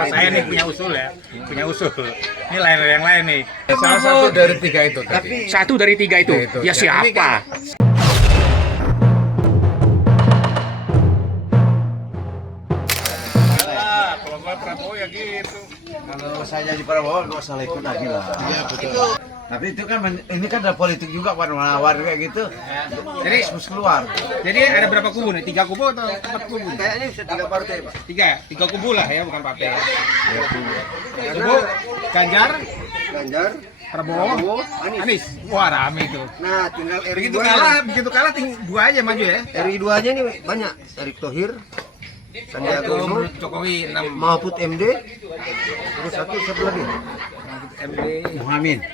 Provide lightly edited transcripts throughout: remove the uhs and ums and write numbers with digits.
Kalau saya nih punya usul ya, punya usul. Ini lain dari yang lain nih. Salah satu dari tiga itu tadi. Satu dari tiga itu. Ya siapa? Kalau nggak Prabowo ya gitu. Kalau saya jadi Prabowo nggak salah ikut lagi lah. Iya betul. Tapi itu kan ini kan ada politik juga warna-warna kayak gitu. Jadi harus keluar. Jadi ada berapa kubu nih? 3 kubu atau 4 kubu? Kayaknya bisa 3 partai pak. 3 kubu lah ya, bukan partai. Kubu Ganjar, Prabowo, Anies. Wah rame itu. Nah tinggal Begitu kalah tinggal 2 aja maju ya. RI 2 nya nih banyak. Erick Thohir, Sandiaga Itu Uno, Jokowi 6. Mahfud MD, terus satu lagi. MD. Muhammad.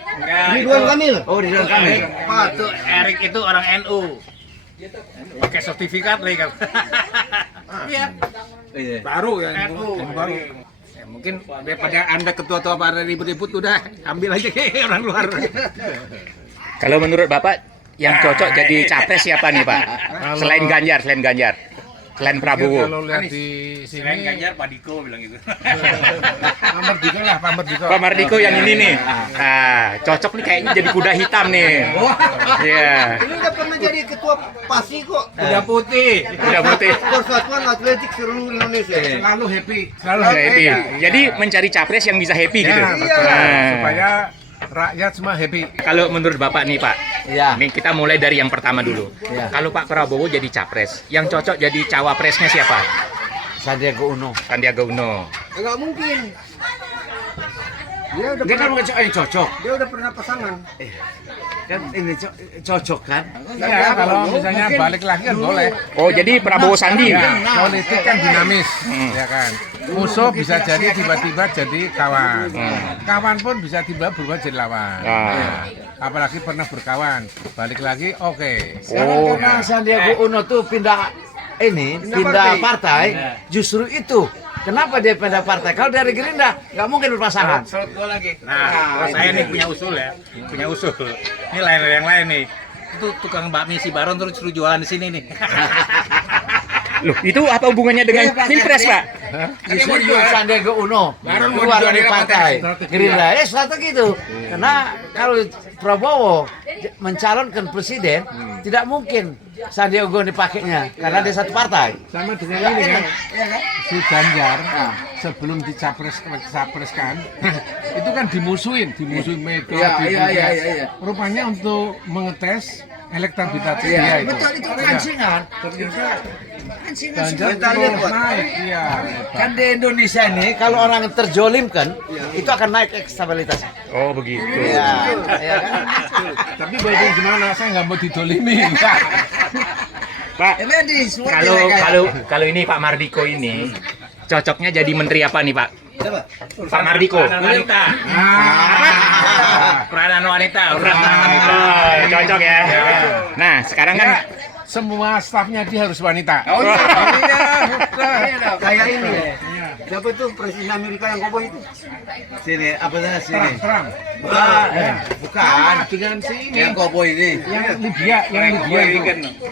Ridwan Kamil. Oh Ridwan Kamil. Pak tuh Erik itu orang NU. Pakai sertifikat lagi kan. Iya. Baru ya NU baru. Ya, mungkin daripada Anda ketua-tua pada ribut-ribut udah ambil aja ke orang luar. Kalau menurut Bapak yang cocok jadi capres siapa nih Pak? Selain Ganjar, selain Prabowo. Kalau lihat di sini, Pak Diko bilang gitu. Pak Mardiko lah, Pak Mardiko. Pak Mardiko yang ini nih. Nah, cocok nih kayaknya jadi kuda hitam nih. Iya. Ini udah pernah jadi ketua PASI kok. Udah putih. Kuda putih. Persatuan Atletik seluruh Indonesia. Selalu happy. Selalu Happy. Jadi mencari capres yang bisa happy gitu. Ya, betul. Nah, Supaya rakyat semua happy. kalau menurut Bapak nih Pak, Iya. ini kita mulai dari yang pertama dulu. Iya. Kalau Pak Prabowo jadi capres, yang cocok jadi cawapresnya siapa? Sandiaga Uno. Sandiaga Uno. Enggak mungkin. Dia kan yang cocok. Dia udah pernah pasangan. Kan ini cocok kan? Ya, kalau misalnya balik lagi kan boleh. Oh, jadi Prabowo Sandi. Ya, politik kan dinamis, ya kan. Musuh bisa jadi tiba-tiba jadi kawan. Kawan pun bisa tiba berubah jadi lawan. Ya. Apalagi pernah berkawan, balik lagi oke. Sekarang karena Sandiaga Uno tuh pindah partai, justru itu. Kenapa dia pindah partai? Kalau dari Gerindra nggak mungkin berpasangan. Nah, kalau saya nih punya usul ya, punya usul. Ini lain dari yang lain nih. Itu tukang bakmi si Baron terus suruh jualan di sini nih. Loh, itu apa hubungannya dengan Pilpres, Pak? Justru Sandiaga Uno keluar dari partai Gerindra. Strategi itu. Karena kalau Prabowo mencalonkan presiden, tidak mungkin Sandiaga Uno dipakainya karena dia satu partai. Sama dengan ini kan, si Ganjar sebelum dicapreskan, itu kan dimusuhin media, Iya. rupanya untuk mengetes elektabilitas dia itu. Betul, itu pancingan. Ganjar Kita lihat, terus Pak. naik, iya. Kan di Indonesia ini kalau orang terjolimkan, itu akan naik elektabilitasnya. Oh, begitu. Iya, iya kan? Tapi bagian gimana? Saya nggak mau didolimi. Pak, kalau ini Pak Mardiko ini cocoknya jadi menteri apa nih, Pak? Pak Mardiko. Wanita. Peranan wanita. Cocok ya. Nah, sekarang kan Semua stafnya dia harus wanita. Oh iya. Kayak ini ya. Siapa itu presiden Amerika yang koboi itu? Sini, apa namanya sini? Trump. Bukan. Dengan si ini. Yang koboi ini. Yang Libya itu.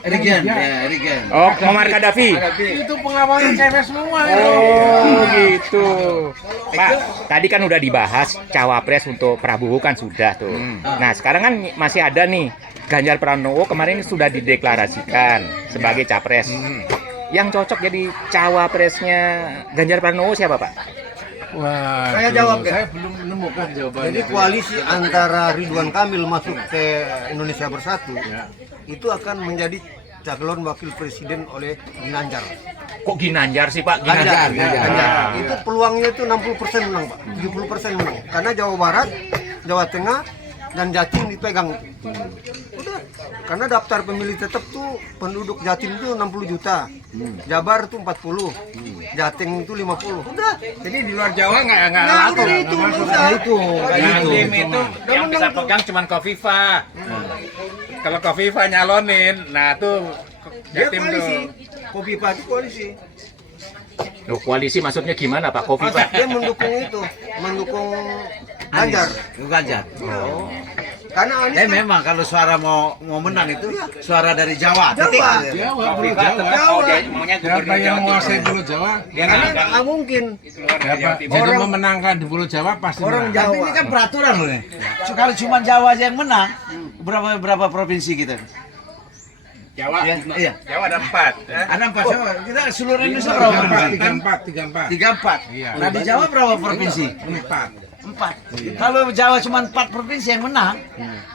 Reagan. oh, Muammar Gaddafi. Itu pengawalan cewek semua. Oh, gitu. Pak, tadi kan udah dibahas cawapres untuk Prabowo kan sudah tuh. Nah, sekarang kan masih ada nih Ganjar Pranowo kemarin sudah dideklarasikan sebagai capres. Yang cocok jadi cawapresnya Ganjar Pranowo siapa, Pak? Wah, Saya jawab ya. Saya belum menemukan jawabannya. Jadi koalisi antara Ridwan Kamil masuk ke Indonesia Bersatu, itu akan menjadi calon wakil presiden oleh Ginanjar. Kok Ginanjar sih, Pak? Ganjar. Ah. Itu peluangnya itu 60% menang, Pak. 70% menang. Karena Jawa Barat, Jawa Tengah, dan Jatim dipegang. Udah. Karena daftar pemilih tetap tuh penduduk Jatim itu 60 juta. Jabar tuh 40. Jateng itu 50. Udah. Jadi di luar Jawa nggak Nah, laku. udah itu. Udah itu. Jatim itu yang bisa pegang cuman Kofifa. Kalau Kofifa nyalonin, nah tuh Dia Jatim koalisi. tuh. Kofifa itu koalisi. Loh, koalisi maksudnya gimana, Pak? Kofifa? Dia mendukung itu, mendukung Ganjar. Ganjar. Oh. Karena Anies kan memang kalau suara mau menang itu suara dari Jawa. Jawa. Jawa, Pulau Jawa. Oh, dia maunya Siapa gubernur yang Jawa menguasai Timur. Pulau Jawa? karena nggak mungkin Siapa? Jadi memenangkan di Pulau Jawa pasti orang menang. Jawa. Tapi ini kan peraturan loh nih. Kalau cuma Jawa aja yang menang, berapa provinsi kita? Jawa. Iya. Jawa ada 4. Ada 4 Jawa. Kita seluruh Indonesia berapa provinsi? 34. 34. Iya. Nah di Jawa berapa provinsi? 4. 4. Kalau Jawa cuma 4 provinsi yang menang,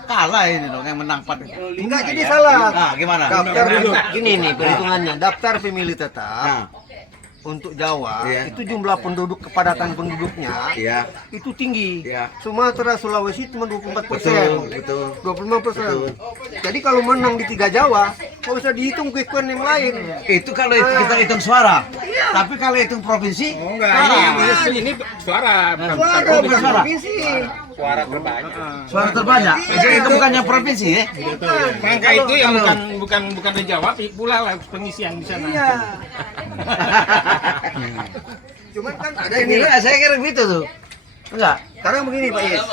kalah ini dong yang menang 4. Enggak, jadi salah. Nah, gimana? Daftar gini nih perhitungannya. Daftar pemilih tetap untuk Jawa Iya. itu jumlah penduduk kepadatan penduduknya Iya. itu tinggi. Iya. Sumatera, Sulawesi cuma 24%. Betul. 25%. Jadi kalau menang di 3 Jawa, nggak usah dihitung quick-count yang lain. Itu kalau kita hitung suara. Tapi kalau hitung provinsi, Oh enggak, kalah. ini suara bukan Suara bukan bukan suara. provinsi. suara terbanyak. Suara terbanyak. Itu bukannya provinsi ya? Maka itu yang bukan dijawab pula lah pengisian di sana. Iya. Cuman kan ada Ini ini. lah, saya kira gitu tuh. Enggak. Sekarang begini Pak Yes.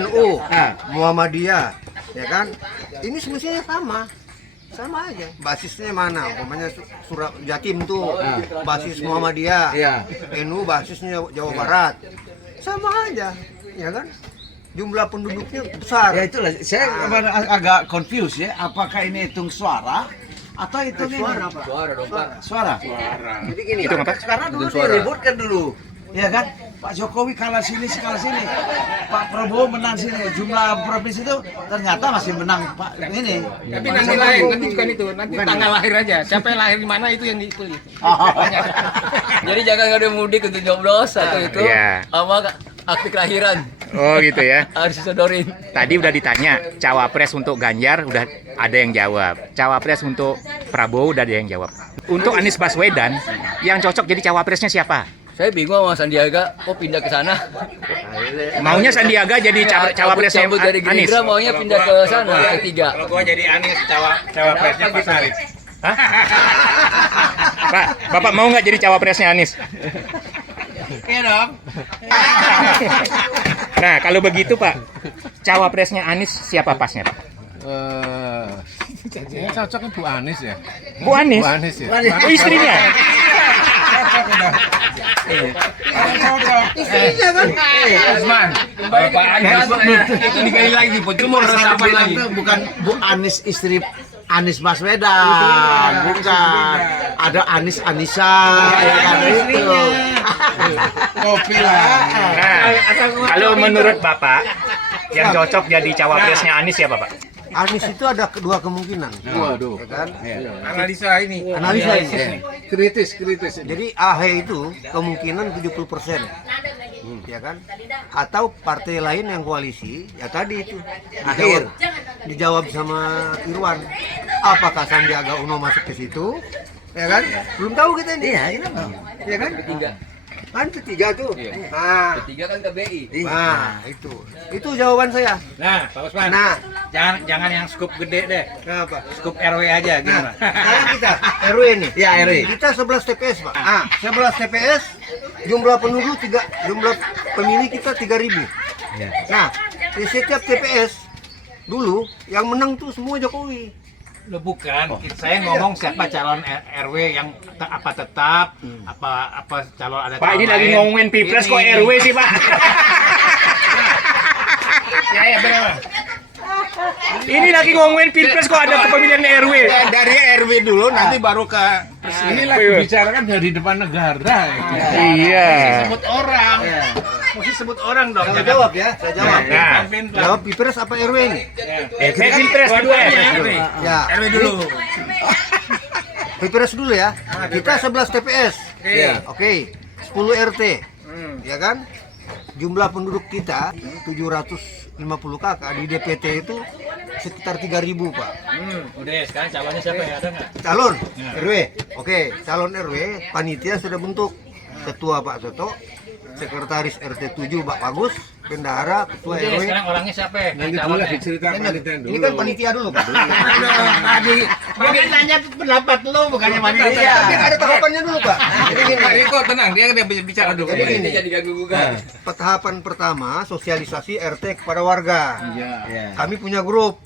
NU, Muhammadiyah, ya kan? Ini semestinya sama aja. Basisnya mana? Umpamanya Surat Jatim tuh basis Muhammadiyah, Iya. NU basisnya Jawa Barat, sama aja, ya kan? Jumlah penduduknya besar. Ya itulah, saya agak confused ya. Apakah ini hitung suara atau hitung ini? Suara, Pak. Suara. Jadi gini, Hitung apa? Karena dulu diributkan dulu, ya kan? Pak Jokowi kalah sini, kalah sini. Pak Prabowo menang sini. Jumlah provinsi itu ternyata masih menang Pak ini. Tapi nanti lain, nanti bukan itu, nanti tanggal lahir aja. Siapa yang lahir di mana itu yang dipilih. Jadi jangan ada mudik untuk nyoblos atau itu Iya. sama akte kelahiran Oh gitu ya. harus disodorin. Tadi udah ditanya, cawapres untuk Ganjar udah ada yang jawab. Cawapres untuk Prabowo udah ada yang jawab. Untuk Anies Baswedan, yang cocok jadi cawapresnya siapa? Saya bingung sama Sandiaga, kok pindah ke sana? Maunya Sandiaga jadi cawapresnya Cabut dari Anies. Gerindra maunya pindah ke sana, ke 3. Kalau gua jadi Anies cawapresnya Pak Sarif. Pak, Bapak mau nggak jadi cawapresnya Anies? Iya dong. Nah, kalau begitu Pak, cawapresnya Anies siapa pasnya Pak? Ini cocoknya Bu Anies ya. Bu Anies? Bu Anies ya. Oh, istrinya? Cocok udah. Cocok. istrinya kan? Usman, Bapak Anies itu digali lagi, cuma resapan lagi. Bukan Bu Anies istri Anies Baswedan, bukan. Ada Anissa, ya kan itu. Kopi lah. Nah, kalau menurut Bapak, yang cocok jadi cawapresnya Anies siapa Pak? Anies itu ada kedua kemungkinan. Waduh. Ya kan? Analisa ini. Analisa ini. Kritis. Jadi AHE itu kemungkinan 70%. Ya kan? Atau partai lain yang koalisi, ya tadi itu. Dijawab sama Irwan. Apakah Sandiaga Uno masuk ke situ? Ya kan? Belum tahu kita ini. Ya kan? Kan ketiga tuh. Nah, 3 kan KBI. nah itu jawaban saya. Nah, Pak Usman. Nah, Jangan yang scoop gede deh. kenapa? Scoop RW aja gimana? Sekarang kita RW nih. Ya, RW. Kita 11 TPS, Pak. 11 TPS, jumlah penduduk jumlah pemilih kita 3.000. Nah, di setiap TPS dulu yang menang tuh semua Jokowi. Loh bukan, saya ngomong siapa calon RW yang apa tetap, apa calon ada Pak, ini calon lagi lain. ngomongin Pilpres kok Ini. RW sih Pak? Ya benar. Ini lagi ngomongin Pilpres kok ada kepemilikan RW? Dari RW dulu nanti baru ke Ini lagi bicara kan dari depan negara. Iya. sebut orang. Mesti sebut orang dong. Saya jawab ya, saya jawab. Nah, Jawab Pilpres apa RW ini? Pilpres kedua ya. RW. Ya. RW dulu. Pilpres dulu ya. Kita 11 TPS. Oke. 10 RT. Ya kan? Jumlah penduduk kita 750 kakak, di DPT itu sekitar 3.000 Pak. Udah, sekarang calonnya siapa ya? Ada nggak? Calon RW. Oke, calon RW panitia sudah bentuk. Ketua Pak Soto, sekretaris RT 7 Pak Bagus, bendahara, ketua Jadi RW. sekarang orangnya siapa? Nanti dulu lah diceritakan panitia dulu. Ini kan panitia dulu, Pak. Tadi makanya nanya pendapat lo bukannya panitia. Iya, tapi ada tahapannya dulu, Pak. Jadi gini, Pak Riko tenang, dia bicara dulu. Jadi gini. Jadi ganggu gugat. tahapan pertama sosialisasi RT kepada warga. Iya. Kami punya grup.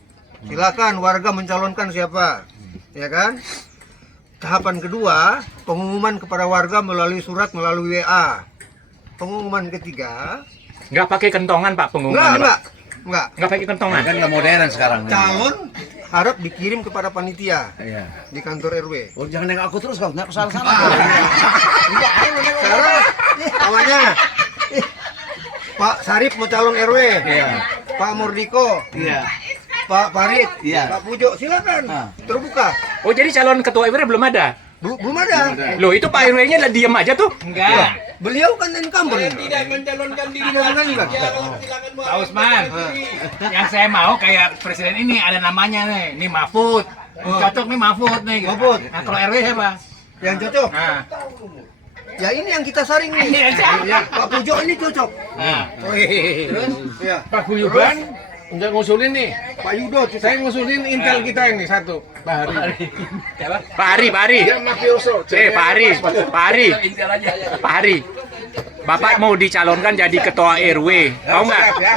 Silakan warga mencalonkan siapa. Ya kan? Tahapan kedua, pengumuman kepada warga melalui surat, melalui WA. Pengumuman ketiga, Nggak pakai kentongan Pak pengumuman. enggak. Nggak pakai kentongan. Kan nggak modern sekarang. Calon harap dikirim kepada panitia Iya. di kantor RW. Oh jangan nengok aku terus kau nggak kesal sana. Sekarang namanya Pak Sarip mau calon RW. Pak Murdiko. Iya. Pak Farid. Iya. Pak Pujo, silakan. Terbuka. Oh jadi calon ketua RW belum ada? Belum ada. Loh itu Pak RW-nya lah diem aja tuh. Enggak. Beliau kan incumbent. Tidak mencalonkan diri Tidak mengajukan. Pak Usman, yang saya mau kayak presiden ini ada namanya nih, ini Mahfud. Cocok nih Mahfud nih. Mahfud. Nah kalau RW siapa? Yang cocok. Nah, Ya ini yang kita saring nih. Ya, Pak Pujo ini cocok. nah. Terus ya, Pak Guyuban nggak ngusulin nih. Pak Yudo cocok. Saya ngusulin intel kita ini satu, Pak Hari. Pak Hari. Dia mafioso. Pak Hari. Intel aja. Pak Hari. Bapak mau dicalonkan jadi ketua RW. Mau nggak? Ya,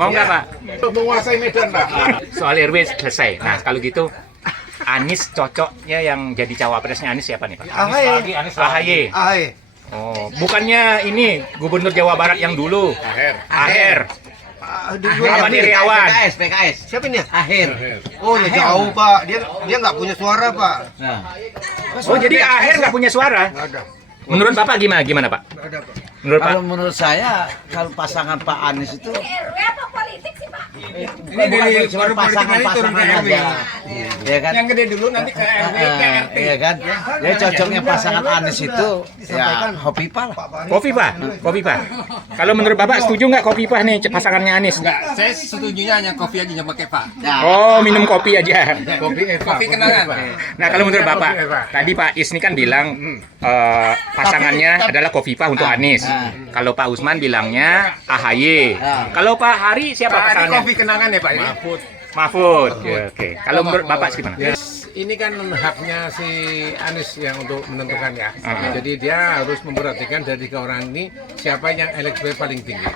Mau nggak Pak? untuk menguasai Medan, Pak. Soal RW selesai. Nah kalau gitu Anies cocoknya yang jadi cawapresnya Anies siapa nih Pak? Ahaye. AHY. Ahaye. Oh, bukannya ini Gubernur Jawa Barat yang dulu. Aher. Apa nih Riawan? PKS. Siapa ini ya? Akhir. Oh, ya jauh, Pak. Dia nggak punya suara, Pak. Nah. Oh jadi Aher nggak punya suara? Nggak ada. Menurut Bapak gimana Pak? Nggak ada, Pak. Menurut Pak? Kalau menurut saya kalau pasangan Pak Anies itu RW apa politik sih Pak? Ini dari cuma baru politik nanti turun ke RW. ya kan? Yang gede dulu nanti ke RW, ke RT. Iya kan? Ya cocoknya pasangan Anies itu ya Hopipa lah. Kofifa. Kalau menurut Bapak setuju nggak Kofifa nih pasangannya Anies? Enggak, saya setujunya hanya kopi aja sama Kepa. Oh minum kopi aja. Kopi Eva. Kopi kenangan. Nah kalau menurut Bapak, tadi Pak Is ini kan bilang pasangannya adalah Kofifa untuk Anies. Kalau Pak Usman bilangnya AHY. Kalau Pak Hari siapa Pak Hari pasangannya? kopi kenangan ya Pak? Mahfud. Ya, oke. Kalau menurut Bapak gimana? Ini kan haknya si Anies yang untuk menentukan ya. Jadi dia harus memperhatikan dari tiga orang ini siapa yang elektabilitas paling tinggi.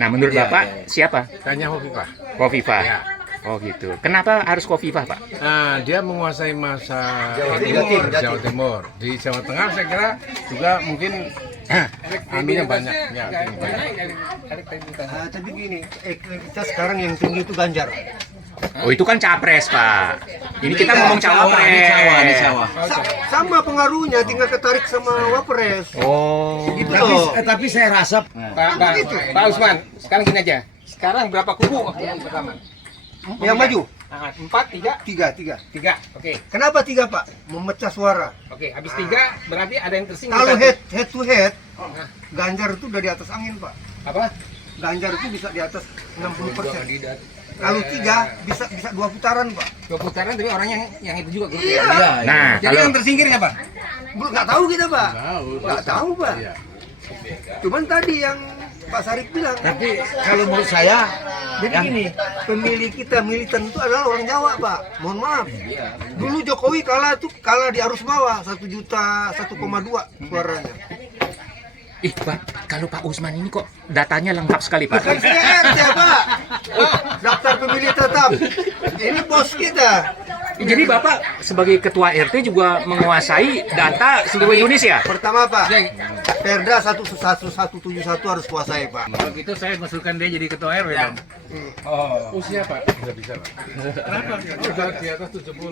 Nah menurut Bapak siapa? Tanya Hopipa. Kofifa. Ya. Oh gitu. Kenapa harus Kofifa Pak? Nah, dia menguasai masa Jawa Timur. Di Jawa Tengah saya kira juga mungkin anunya banyak. Ya, banyak. Tapi gini, kita sekarang yang tinggi itu Ganjar. Oh itu kan capres Pak. Ini kita ngomong Ini cawapres. Jawa. Sama pengaruhnya, tinggal ketarik sama Wapres. Oh. Gitu loh. Tapi saya rasa Pak Usman, sekarang gini aja. Sekarang berapa kubu yang pertama? Yang maju? Nah, 4, 3, Tiga. 3. Oke. Kenapa tiga, Pak? Memecah suara. Oke, habis 3 berarti ada yang tersinggung. Kalau satu. head to head, Ganjar itu udah di atas angin, Pak. Apa? Ganjar itu bisa di atas 60%. Kalau tiga bisa 2 putaran, Pak. 2 putaran tapi orang yang itu juga. Iya. Nah Jadi kalau yang tersingkir siapa? Nggak tahu kita, Pak. Nggak tahu, Pak. Cuman tadi yang Pak Sarip bilang. tapi kalau menurut saya Jadi gini, pemilih kita militan itu adalah orang Jawa, Pak. Mohon maaf. Dulu Jokowi kalah di arus bawah 1 juta 1,2 suaranya. Ih Pak, kalau Pak Usman ini kok datanya lengkap sekali Pak. Bukan saya RT, Pak. Daftar pemilih tetap. Ini bos kita. Jadi Bapak sebagai ketua RT juga menguasai data seluruh Indonesia. Pertama, Pak. Perda 1171 harus kuasai, Pak. Kalau gitu saya mengusulkan dia jadi ketua RW dong. Usia Pak? Bisa, Pak. Kenapa? Sudah di atas 70.